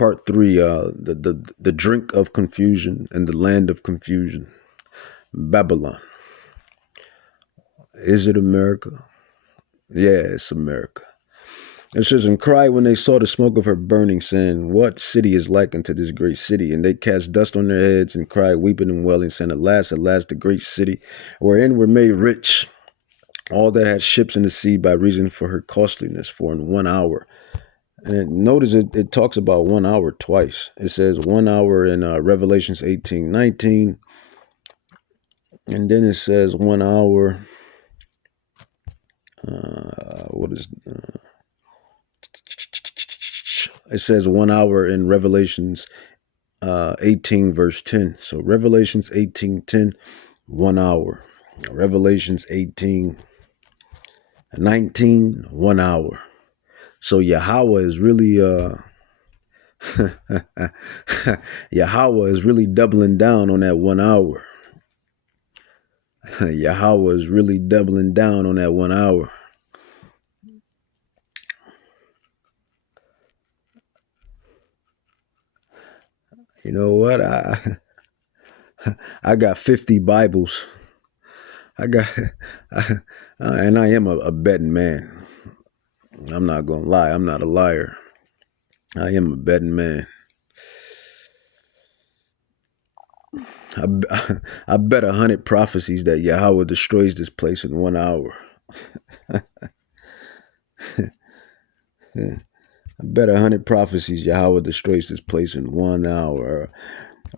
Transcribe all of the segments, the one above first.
Part 3, the drink of confusion and the land of confusion. Babylon. Is it America? Yeah, it's America. It says, and cried when they saw the smoke of her burning, saying, what city is like unto this great city? And they cast dust on their heads and cried, weeping and wailing, saying, alas, alas, the great city, wherein were made rich all that had ships in the sea by reason for her costliness, for in 1 hour. And notice it talks about 1 hour twice. It says 1 hour in Revelations 18:19. And then it says 1 hour. It says 1 hour in Revelations 18 verse 10. So Revelations 18:10, 1 hour. Revelations 18:19, 1 hour. So Yahweh is really Yahweh is really doubling down on that 1 hour. Yahweh is really doubling down on that 1 hour. You know what? I got 50 Bibles. And I am a betting man. I'm not gonna lie. I'm not a liar. I am a betting man. I bet 100 prophecies that Yahweh destroys this place in 1 hour. I bet 100 prophecies Yahweh destroys this place in 1 hour.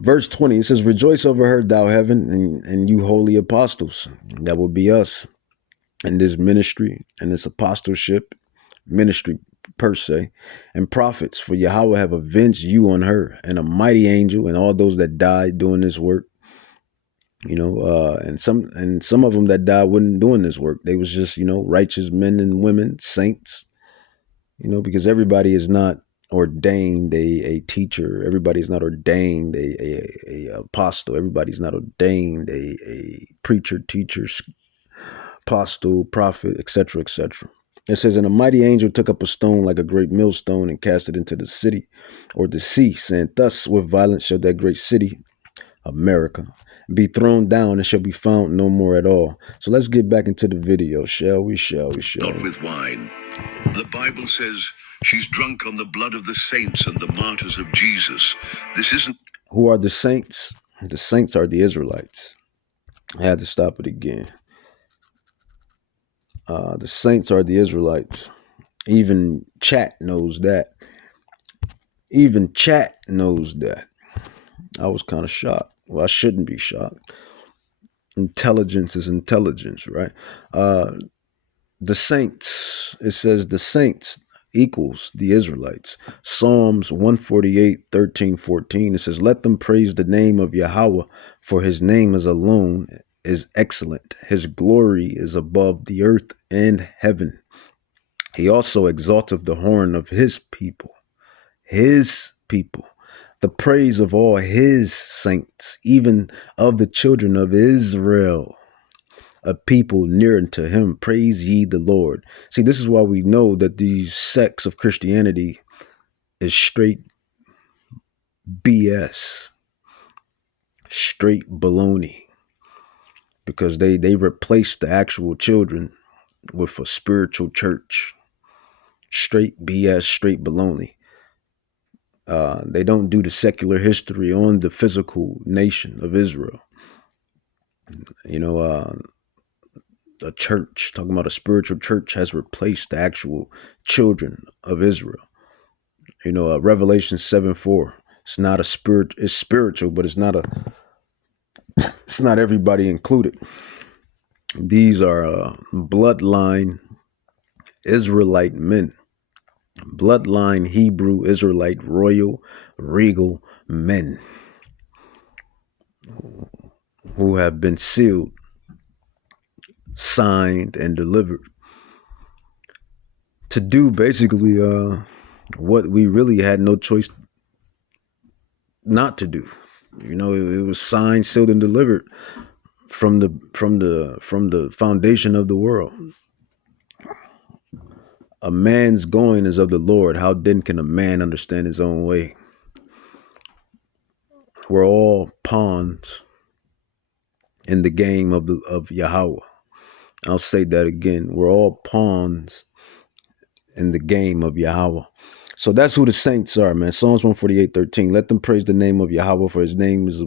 Verse 20, it says, rejoice over her, thou heaven, and you holy apostles. That will be us in this ministry and this apostleship ministry per se, and prophets, for Yahweh have avenged you on her, and a mighty angel, and all those that died doing this work. You know, and some of them that died wasn't doing this work. They was just, you know, righteous men and women, saints. You know, because everybody is not ordained a teacher. Everybody is not ordained a apostle. Everybody's not ordained a preacher, teacher, apostle, prophet, etc., etc. It says, and a mighty angel took up a stone like a great millstone and cast it into the city or the sea, saying, thus with violence shall that great city, America, be thrown down and shall be found no more at all. So let's get back into the video, shall we? Not with wine. The Bible says she's drunk on the blood of the saints and the martyrs of Jesus. This isn't... Who are the saints? The saints are the Israelites. I had to stop it again. The saints are the Israelites. Even chat knows that. Even chat knows that. I was kind of shocked. Well, I shouldn't be shocked. Intelligence is intelligence, right? The saints, it says the saints equals the Israelites. Psalms 148, 13, 14. It says, let them praise the name of Yahweh, for his name is alone is excellent. His glory is above the earth and heaven. He also exalteth the horn of his people. His people. The praise of all his saints, even of the children of Israel, a people near unto him. Praise ye the Lord. See, this is why we know that these sects of Christianity is straight BS, straight baloney, because they replace the actual children with a spiritual church. Straight BS, straight baloney. They don't do the secular history on the physical nation of Israel. You know, a church, talking about a spiritual church, has replaced the actual children of Israel. You know, Revelation 7:4. It's not a spirit. It's spiritual, but it's not everybody included. These are bloodline Israelite men, bloodline Hebrew Israelite royal regal men who have been sealed, signed, and delivered to do basically what we really had no choice not to do. You know, it was signed, sealed, and delivered from the foundation of the world. A man's going is of the Lord. How then can a man understand his own way? We're all pawns in the game of Yahweh. I'll say that again. We're all pawns in the game of Yahweh. So that's who the saints are, man. Psalms 148:13. Let them praise the name of Yahweh, for his name is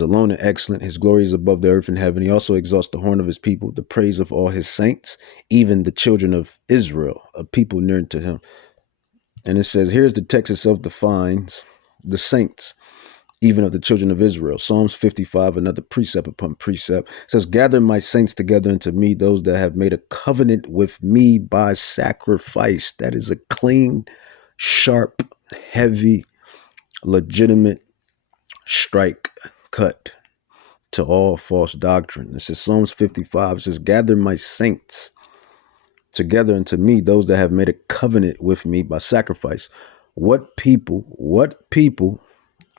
alone and excellent. His glory is above the earth and heaven. He also exalts the horn of his people, the praise of all his saints, even the children of Israel, a people near to him. And it says, here's the text itself defines the saints, even of the children of Israel. Psalms 55, another precept upon precept, says, gather my saints together unto me, those that have made a covenant with me by sacrifice. That is a clean, sharp, heavy, legitimate strike cut to all false doctrine. This is Psalms 55. It says, gather my saints together unto me, those that have made a covenant with me by sacrifice. What people,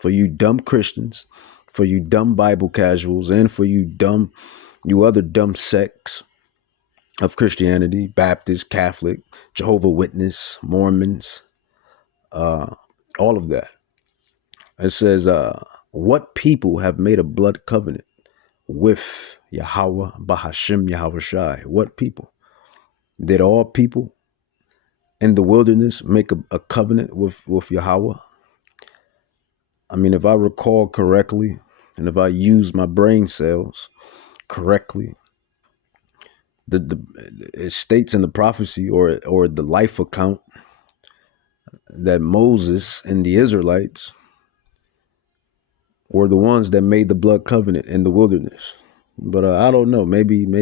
for you dumb Christians, for you dumb Bible casuals, and for you other dumb sects of Christianity, Baptist, Catholic, Jehovah's Witness, Mormons, all of that. It says, what people have made a blood covenant with Yahweh, Bahashim, Yahweh Shai? What people? Did all people in the wilderness make a covenant with Yahweh? I mean, if I recall correctly, and if I use my brain cells correctly, it states in the prophecy or the life account that Moses and the Israelites were the ones that made the blood covenant in the wilderness. But I don't know. Maybe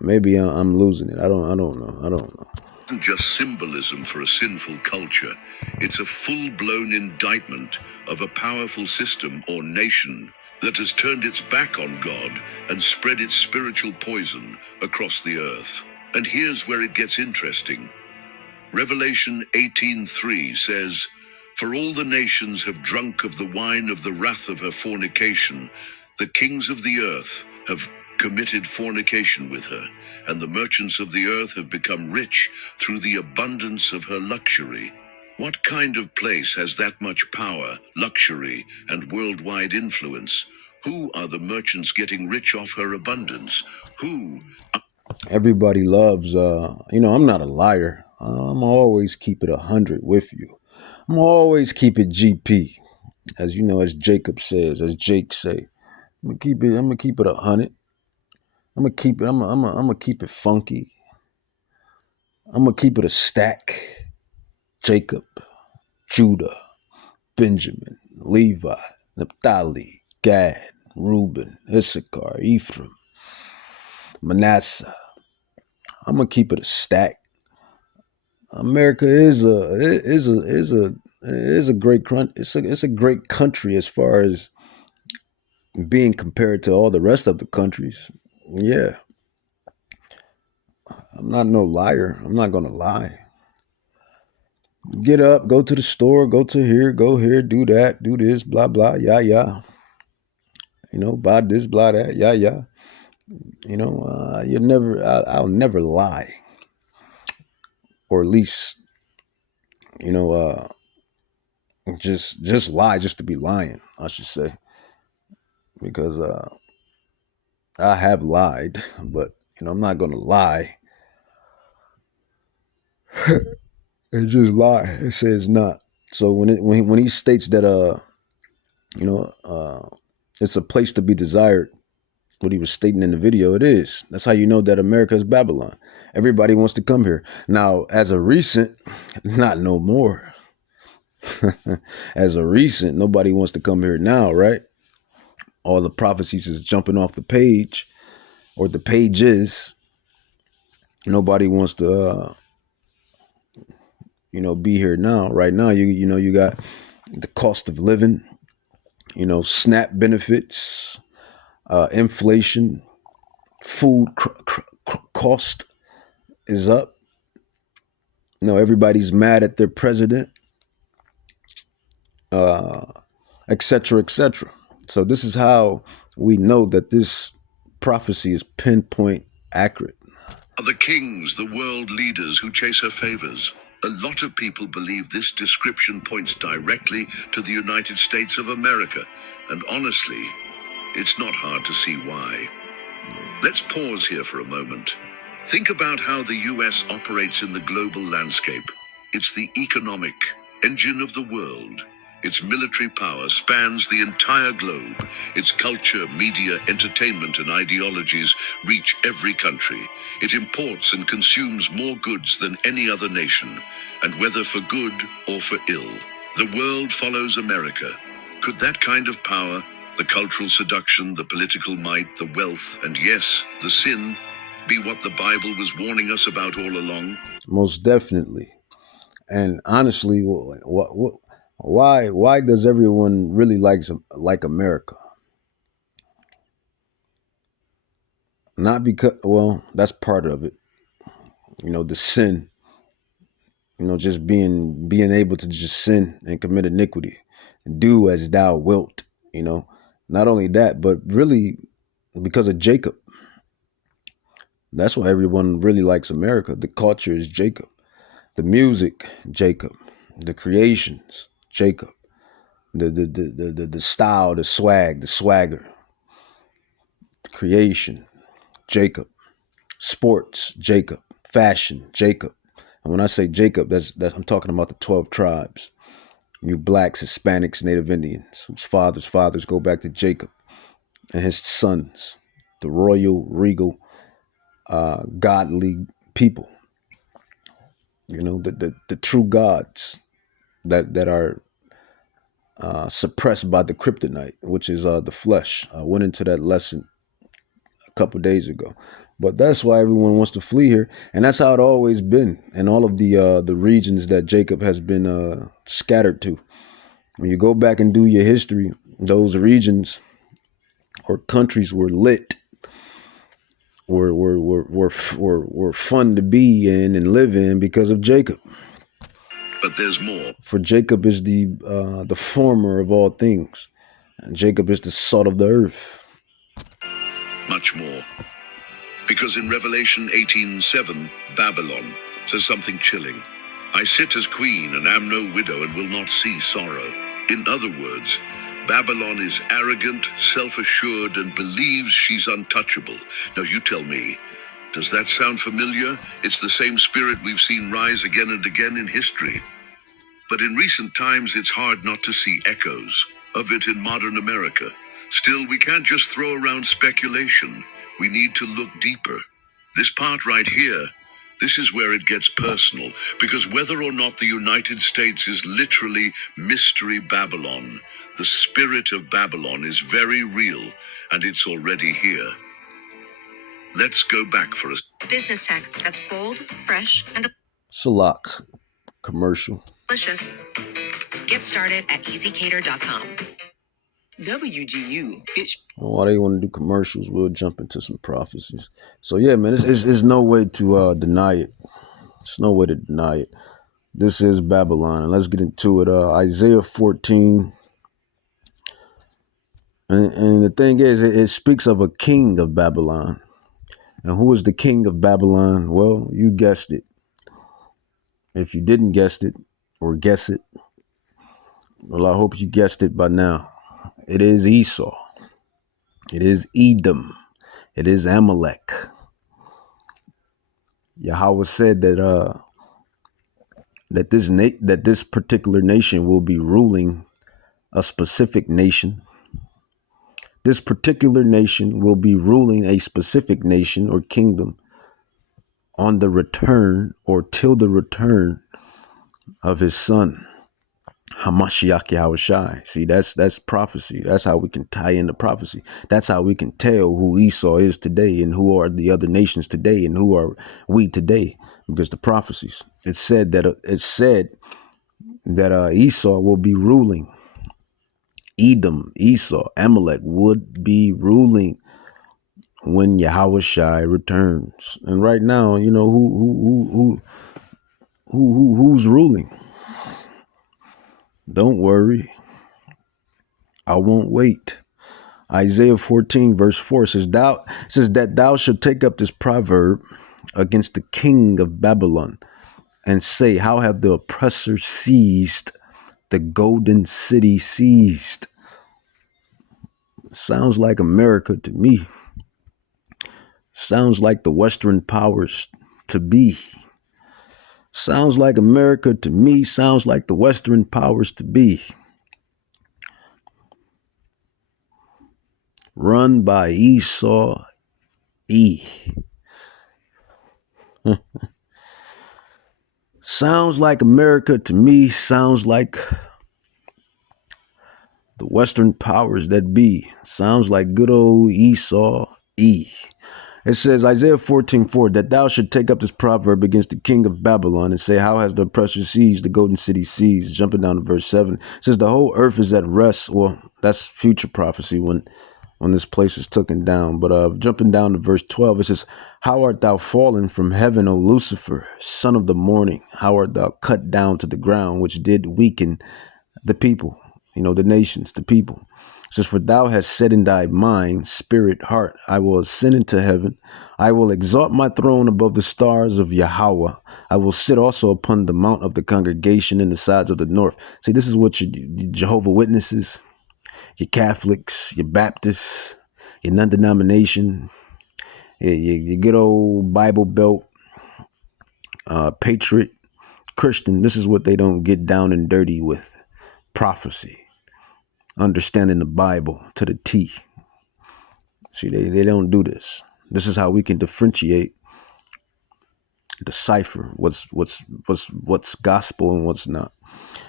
I'm losing it. I don't know. Isn't just symbolism for a sinful culture. It's a full-blown indictment of a powerful system or nation that has turned its back on God and spread its spiritual poison across the earth. And here's where it gets interesting. Revelation 18:3 says, for all the nations have drunk of the wine of the wrath of her fornication. The kings of the earth have committed fornication with her, and the merchants of the earth have become rich through the abundance of her luxury. What kind of place has that much power, luxury, and worldwide influence? Who are the merchants getting rich off her abundance? Who? Everybody loves, I'm not a liar. I'm always keep it 100 with you. I'm always keep it GP. As you know, as Jacob says, as Jake say, I'm gonna keep it 100. I'm gonna keep it funky. I'm gonna keep it a stack. Jacob, Judah, Benjamin, Levi, Naphtali, Gad, Reuben, Issachar, Ephraim, Manasseh. I'm gonna keep it a stack. America is a great country. It's a great country as far as being compared to all the rest of the countries. Yeah. I'm not no liar. I'm not gonna lie. Get up, go to the store, go here, do that, do this, blah blah, yeah. Buy this, blah that, yeah. I'll never lie, or at least, just lie just to be lying, I should say, because I have lied, but I'm not gonna lie and just lie and say it's not. So when he states that it's a place to be desired, what he was stating in the video, it is. That's how you know that America is Babylon. Everybody wants to come here. Now, as a recent, not no more. As a recent, nobody wants to come here now, right? All the prophecies is jumping off the page, or the pages. Nobody wants to, be here now. Right now, you got the cost of living, SNAP benefits, inflation, food cost is up. Everybody's mad at their president, etc., etc. So this is how we know that this prophecy is pinpoint accurate. Are the kings, the world leaders who chase her favors? A lot of people believe this description points directly to the United States of America, and honestly, it's not hard to see why. Let's pause here for a moment. Think about how the US operates in the global landscape. It's the economic engine of the world. Its military power spans the entire globe. Its culture, media, entertainment, and ideologies reach every country. It imports and consumes more goods than any other nation, and whether for good or for ill, the world follows America. Could that kind of power, the cultural seduction, the political might, the wealth, and yes, the sin, be what the Bible was warning us about all along? Most definitely. And honestly, why does everyone really like America? Not because, well, that's part of it. The sin. Just being able to just sin and commit iniquity, do as thou wilt. Not only that, but really because of Jacob. That's why everyone really likes America. The culture is Jacob. The music, Jacob. The creations, Jacob. The style, the swag, the swagger. The creation, Jacob. Sports, Jacob. Fashion, Jacob. And when I say Jacob, that's I'm talking about the 12 tribes. You blacks, Hispanics, Native Indians, whose fathers go back to Jacob, and his sons, the royal, regal, godly people. The true gods that are suppressed by the kryptonite, which is the flesh. I went into that lesson a couple days ago. But that's why everyone wants to flee here, and that's how it always been in all of the regions that Jacob has been scattered to. When you go back and do your history, those regions or countries were lit, were fun to be in and live in because of Jacob. But there's more. For Jacob is the former of all things, and Jacob is the salt of the earth. Much more. Because in Revelation 18:7, Babylon says something chilling. I sit as queen and am no widow and will not see sorrow. In other words, Babylon is arrogant, self-assured, and believes she's untouchable. Now you tell me, does that sound familiar? It's the same spirit we've seen rise again and again in history. But in recent times, it's hard not to see echoes of it in modern America. Still, we can't just throw around speculation. We need to look deeper. This part right here, this is where it gets personal, because whether or not the United States is literally Mystery Babylon, the spirit of Babylon is very real, and it's already here. Let's go back for a business tech that's bold, fresh, and Salak commercial. delicious. Get started at easycater.com. WGU Fish. Why they want to do commercials? We'll jump into some prophecies. So yeah, man, it's no way to deny it. There's no way to deny it. This is Babylon, and let's get into it. Isaiah 14, and the thing is, it speaks of a king of Babylon. And who is the king of Babylon? Well, you guessed it. If you didn't guess it or guess it, well, I hope you guessed it by now. It is Esau. It is Edom. It is Amalek. Yahweh said that that this particular nation will be ruling a specific nation. This particular nation will be ruling a specific nation or kingdom on the return or till the return of his son, Hamashiach Yahushai. See, that's prophecy. That's how we can tie into prophecy. That's how we can tell who Esau is today and who are the other nations today and who are we today, because the prophecies. It said that Esau will be ruling. Edom, Esau, Amalek would be ruling when Yahushai returns. And right now, who's ruling? Don't worry, I won't wait. Isaiah 14 verse 4 says that thou shalt take up this proverb against the king of Babylon and say, how have the oppressor seized, the golden city seized? Sounds like America to me. Sounds like the Western powers to be. Sounds like America to me. Sounds like the Western powers to be. Run by Esau E. Sounds like America to me. Sounds like the Western powers that be. Sounds like good old Esau E. It says, Isaiah 14:4, that thou should take up this proverb against the king of Babylon and say, how has the oppressor seized, the golden city seized? Jumping down to verse 7. It says, the whole earth is at rest. Well, that's future prophecy when this place is taken down. But jumping down to verse 12, it says, how art thou fallen from heaven, O Lucifer, son of the morning? How art thou cut down to the ground, which did weaken the people, the nations, the people. It says, for thou hast said in thy mind, spirit, heart, I will ascend into heaven. I will exalt my throne above the stars of Yahweh. I will sit also upon the mount of the congregation in the sides of the north. See, this is what your Jehovah Witnesses, your Catholics, your Baptists, your non-denomination, your good old Bible Belt, patriot Christian, this is what they don't get down and dirty with. Prophecy. Understanding the Bible to the T. See, they don't do this. This is how we can differentiate, decipher what's gospel and what's not.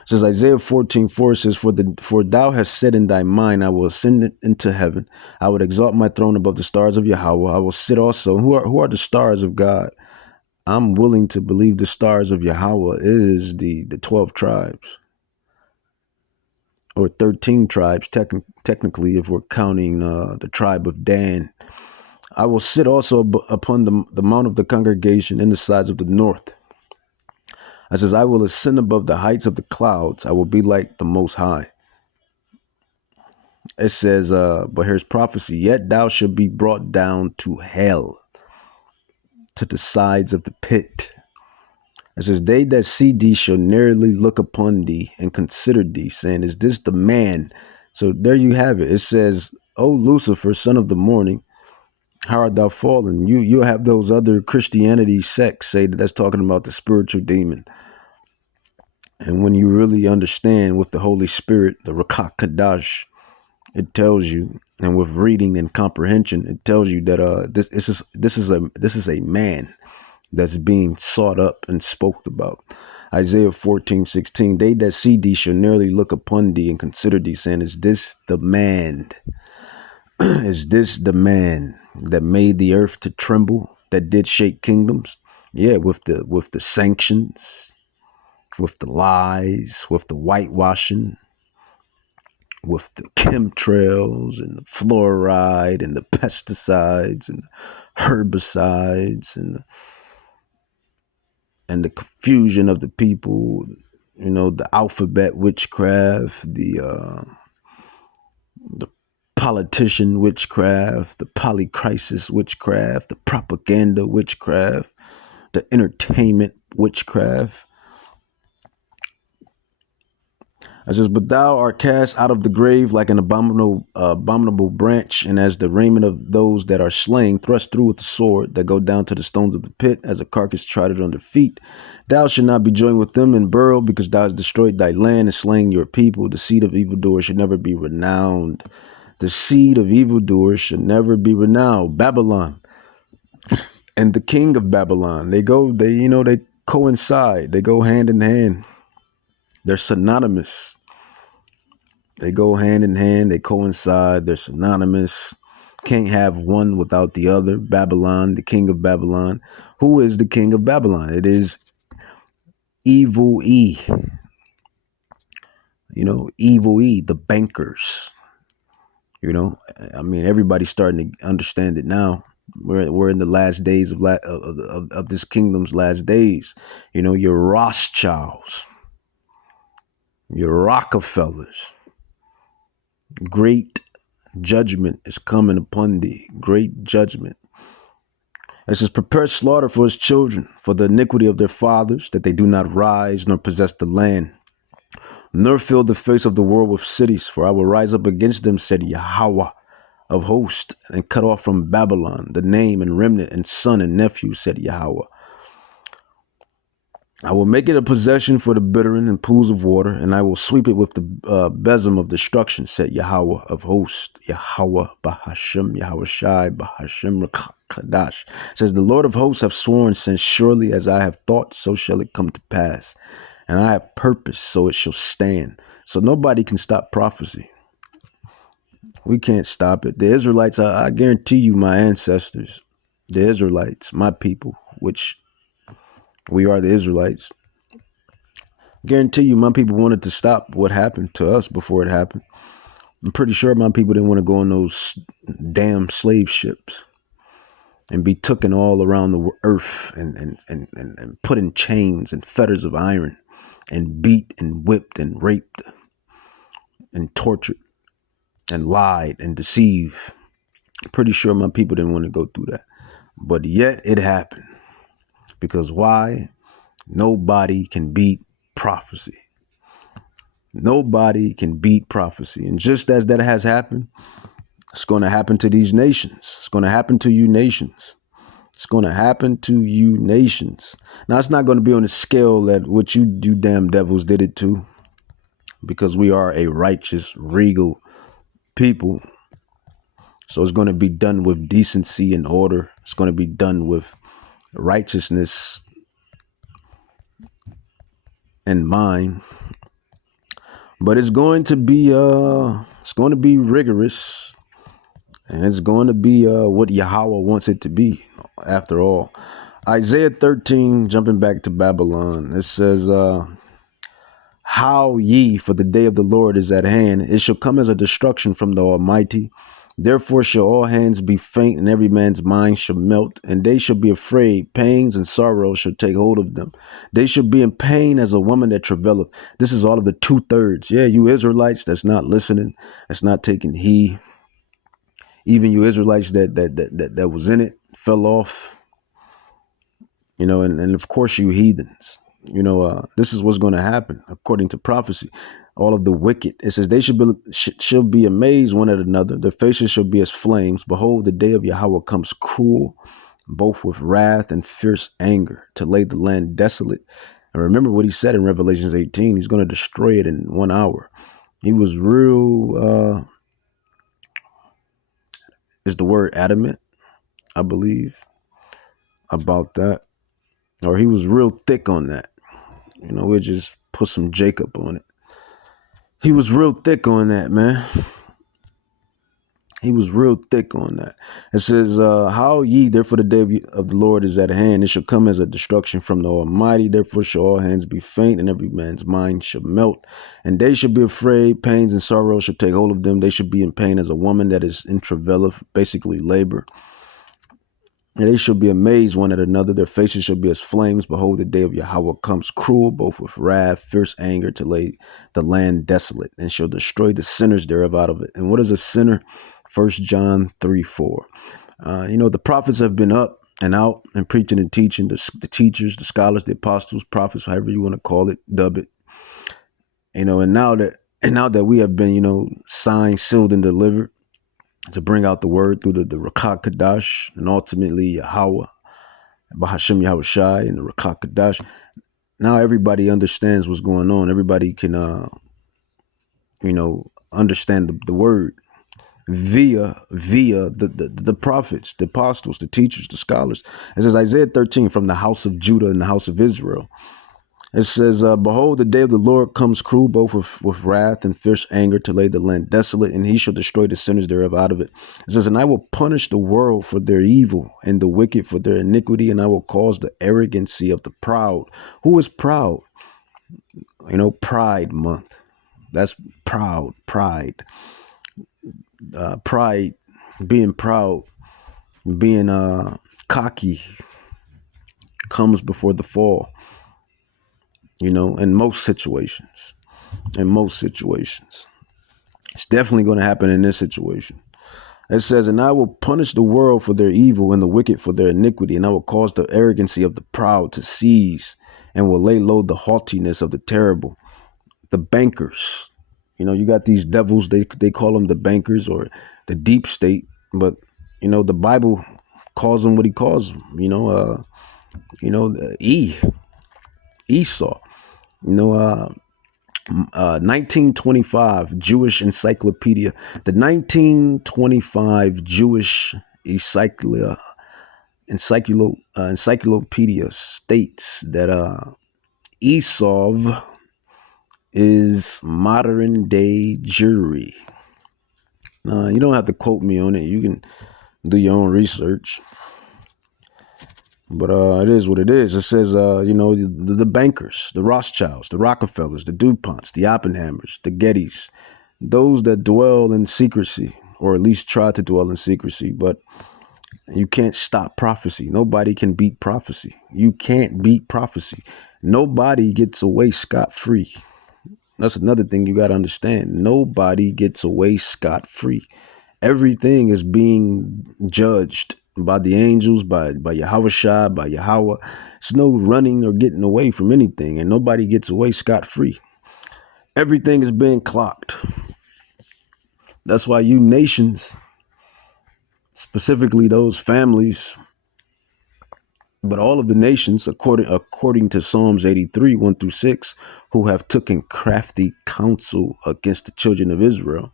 It says Isaiah 14:4 says, for thou hast said in thy mind, I will ascend into heaven. I would exalt my throne above the stars of Yahweh. I will sit also. Who are the stars of God? I'm willing to believe the stars of Yahweh is the 12 tribes. Or 13 tribes, technically, if we're counting the tribe of Dan. I will sit also upon the mount of the congregation in the sides of the north. It says, I will ascend above the heights of the clouds. I will be like the Most High. It says, but here's prophecy. Yet thou shalt be brought down to hell, to the sides of the pit. It says, they that see thee shall narrowly look upon thee and consider thee, saying, is this the man? So there you have it. It says, O Lucifer, son of the morning, how art thou fallen? You'll have those other Christianity sects say that that's talking about the spiritual demon. And when you really understand with the Holy Spirit, the Ruach Kadash, it tells you, and with reading and comprehension, it tells you that this is a man that's being sought up and spoke about. Isaiah 14:16, they that see thee shall narrowly look upon thee and consider thee, saying, is this the man? Is this the man that made the earth to tremble, that did shake kingdoms? Yeah, with the sanctions, with the lies, with the whitewashing, with the chemtrails and the fluoride and the pesticides and the herbicides and the confusion of the people, the alphabet witchcraft, the politician witchcraft, the polycrisis witchcraft, the propaganda witchcraft, the entertainment witchcraft. It says, but thou art cast out of the grave like an abominable branch, and as the raiment of those that are slain, thrust through with the sword, that go down to the stones of the pit, as a carcass trodden under feet. Thou shalt not be joined with them in burial, because thou hast destroyed thy land and slain your people. The seed of evildoers should never be renowned. The seed of evildoers should never be renowned. Babylon and the king of Babylon, they coincide. They go hand in hand. They're synonymous. They go hand in hand. They coincide. They're synonymous. Can't have one without the other. Babylon, the king of Babylon. Who is the king of Babylon? It is Evil E. Evil E, the bankers. Everybody's starting to understand it now. We're in the last days of this kingdom's last days. Your Rothschilds, your Rockefellers. Great judgment is coming upon thee. Great judgment. It says, prepare slaughter for his children, for the iniquity of their fathers, that they do not rise nor possess the land, nor fill the face of the world with cities. For I will rise up against them, said Yahweh of hosts, and cut off from Babylon the name and remnant and son and nephew, said Yahweh. I will make it a possession for the bittern and pools of water, and I will sweep it with the besom of destruction, said Yahweh of hosts. Yahweh Bahashem, Yahweh Shai Bahashem Kadash. Says, the Lord of hosts have sworn, since surely as I have thought, so shall it come to pass. And I have purpose, so it shall stand. So nobody can stop prophecy. We can't stop it. The Israelites, I guarantee you, my ancestors, the Israelites, my people, which we are the Israelites, guarantee you my people wanted to stop what happened to us before it happened. I'm pretty sure my people didn't want to go on those damn slave ships and be taken all around the earth and put in chains and fetters of iron and beat and whipped and raped and tortured and lied and deceived. I'm pretty sure my people didn't want to go through that. But yet it happened. Because why? Nobody can beat prophecy. Nobody can beat prophecy. And just as that has happened, it's going to happen to these nations. It's going to happen to you nations. It's going to happen to you nations. Now, it's not going to be on the scale that what you damn devils did it to, because we are a righteous, regal people. So it's going to be done with decency and order. It's going to be done with righteousness in mind. But it's going to be rigorous, and it's going to be what Yahweh wants it to be, after all. Isaiah 13, jumping back to Babylon, it says, "Howl ye, for the day of the Lord is at hand. It shall come as a destruction from the Almighty. Therefore shall all hands be faint, and every man's mind shall melt, and they shall be afraid. Pains and sorrows shall take hold of them. They shall be in pain as a woman that travaileth." This is all of the 2/3. Yeah, you Israelites that's not listening, that's not taking heed. Even you Israelites that was in it, fell off. And of course you heathens. This is what's going to happen according to prophecy. All of the wicked, it says, they shall be amazed one at another. Their faces shall be as flames. Behold, the day of Yahweh comes cruel, both with wrath and fierce anger, to lay the land desolate. And remember what he said in Revelations 18. He's going to destroy it in 1 hour. He was real, is the word adamant, I believe, about that. Or he was real thick on that. We'll just put some Jacob on it. He was real thick on that, man. He was real thick on that. It says, "Howl ye, therefore the day of the Lord is at hand. It shall come as a destruction from the Almighty. Therefore shall all hands be faint, and every man's mind shall melt. And they shall be afraid. Pains and sorrows shall take hold of them. They shall be in pain as a woman that is in travail, basically labor. And they shall be amazed one at another. Their faces shall be as flames. Behold, the day of Yahweh comes cruel, both with wrath, fierce anger, to lay the land desolate, and shall destroy the sinners thereof out of it." And what is a sinner? 1 John 3:4. The prophets have been up and out and preaching and teaching. The teachers, the scholars, the apostles, prophets, however you want to call it, dub it. And now that we have been, signed, sealed, and delivered to bring out the word through the Rakah Kadash, and ultimately Yahweh, Bahashem Yahweh Shai, and the Rakah Kadash. Now everybody understands what's going on. Everybody can, understand the word via the prophets, the apostles, the teachers, the scholars. It says Isaiah 13, "From the house of Judah and the house of Israel." It says, "Behold, the day of the Lord comes cruel, both with wrath and fierce anger, to lay the land desolate, and he shall destroy the sinners thereof out of it." It says, "And I will punish the world for their evil, and the wicked for their iniquity, and I will cause the arrogancy of the proud." Who is proud? Pride month. That's proud, pride. Pride, being proud, being cocky, comes before the fall. In most situations. It's definitely going to happen in this situation. It says, and I will punish the world for their evil and the wicked for their iniquity, and I will cause the arrogancy of the proud to cease, and will lay low the haughtiness of the terrible. The bankers, you got these devils, they call them the bankers or the deep state, but the Bible calls them what he calls them, Esau, 1925 Jewish Encyclopedia. The 1925 Jewish Encyclopedia states that Esau is modern day Jewry. You don't have to quote me on it. You can do your own research. But it is what it is. It says, the bankers, the Rothschilds, the Rockefellers, the DuPonts, the Oppenheimers, the Gettys, those that dwell in secrecy, or at least try to dwell in secrecy, but you can't stop prophecy. Nobody can beat prophecy. You can't beat prophecy. Nobody gets away scot-free. That's another thing you got to understand. Nobody gets away scot-free. Everything is being judged by the angels, by Yahushua, by Yahweh. There's no running or getting away from anything, and nobody gets away scot-free. Everything is being clocked. That's why you nations, specifically those families, but all of the nations, according to Psalms 83, 1-6, who have taken crafty counsel against the children of Israel.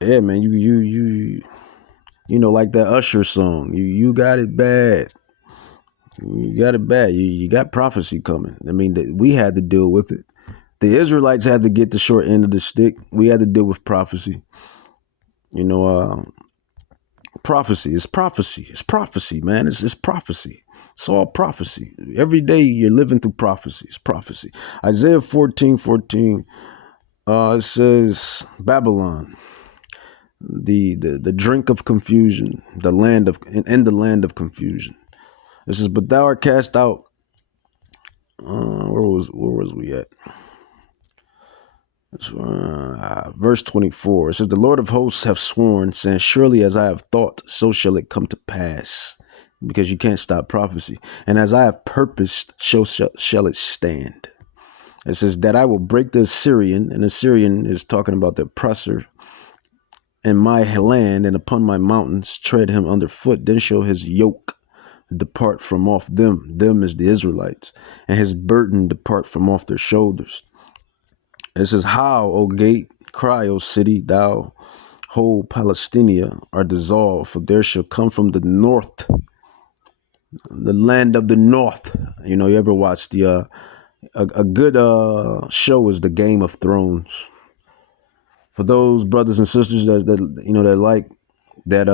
Yeah, man, like that Usher song, you got it bad. You got it bad. You got prophecy coming. I mean, we had to deal with it. The Israelites had to get the short end of the stick. We had to deal with prophecy. Prophecy. It's prophecy. It's prophecy, man. It's prophecy. It's all prophecy. Every day you're living through prophecy. It's prophecy. Isaiah 14:14. It says Babylon, the drink of confusion, the land of confusion. It says, but thou art cast out. Where was we at? Verse 24. It says, the Lord of hosts have sworn, saying, surely as I have thought, so shall it come to pass. Because you can't stop prophecy. And as I have purposed, so shall it stand. It says that I will break the Assyrian, and Assyrian is talking about the oppressor, in my land and upon my mountains, tread him underfoot. Then shall his yoke depart from off them. Them is the Israelites. And his burden depart from off their shoulders. It says, how, O gate, cry, O city, thou whole Palestinia are dissolved, for there shall come from the north, the land of the north. You ever watched the a good show is the Game of Thrones. For those brothers and sisters that like that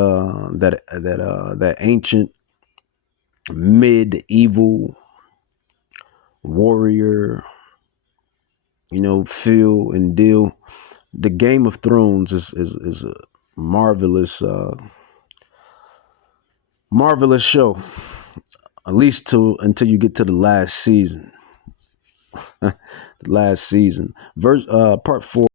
ancient medieval warrior, feel and deal. The Game of Thrones is a marvelous show, at least until you get to the last season. Verse part 4.